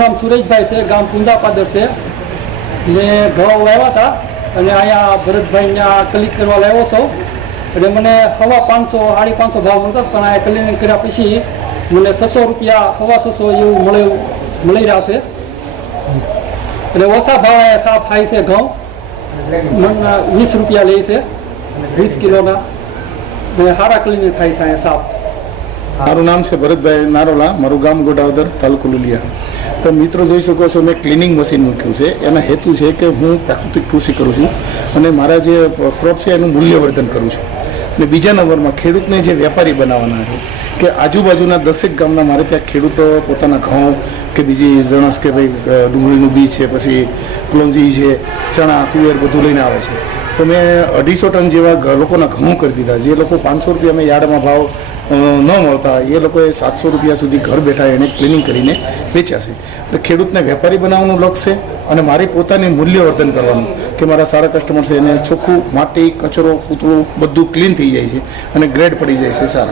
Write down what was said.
નામ સુરેશભાઈ છે, ગામ પુંદાપાદર છે. મેં ઘઉં વાવ્યા હતા અને અહીંયા ભરતભાઈના ક્લિક કરવા લાવ્યો છું એટલે મને 550 550 ભાવ મળતા, પણ આ ક્લિનિંગ કર્યા પછી મને 600 રૂપિયા 650 એવું મળી રહ્યા છે. એટલે ઓછા ભાવે સાફ થાય છે. ઘઉં મણના 20 રૂપિયા લે છે, 20 કિલોના. ને સારા ક્લિનિંગ થાય છે અહીંયા સાફ. મારું નામ છે ભરતભાઈ નારોલા, મારું ગામ ગોડાવદર, તાલુકો લુલિયા. તો મિત્રો જોઈ શકો છો, મેં ક્લિનિંગ મશીન મૂક્યું છે. એના હેતુ છે કે હું પ્રાકૃતિક કૃષિ કરું છું અને મારા જે ક્રોપ છે એનું મૂલ્યવર્ધન કરું છું. અને બીજા નંબરમાં ખેડૂતને જે વેપારી બનાવવાના છે કે આજુબાજુના 10 ગામના મારે ત્યાં ખેડૂતો પોતાના ઘઉં કે બીજી જણસ કે ભાઈ ડુંગળીનું બી છે, પછી કલોંજી છે, ચણા, તુવેર બધું લઈને આવે છે. તો મેં 250 ટન જેવા લોકોના ઘઉં કરી દીધા. જે લોકો 500 રૂપિયા મેં યાર્ડમાં ભાવ ન મળતા, એ લોકોએ 700 રૂપિયા સુધી ઘર બેઠા એને ક્લિનિંગ કરીને વેચ્યા છે. એટલે ખેડૂતને વેપારી બનાવવાનું લક્ષ્ય છે અને મારી પોતાની મૂલ્યવર્ધન કરવાનું કે મારા સારા કસ્ટમર છે એને ચોખ્ખું માટી, કચરો, પૂતળું બધું ક્લીન થઈ જાય છે અને ગ્રેડ પડી જાય છે સારા.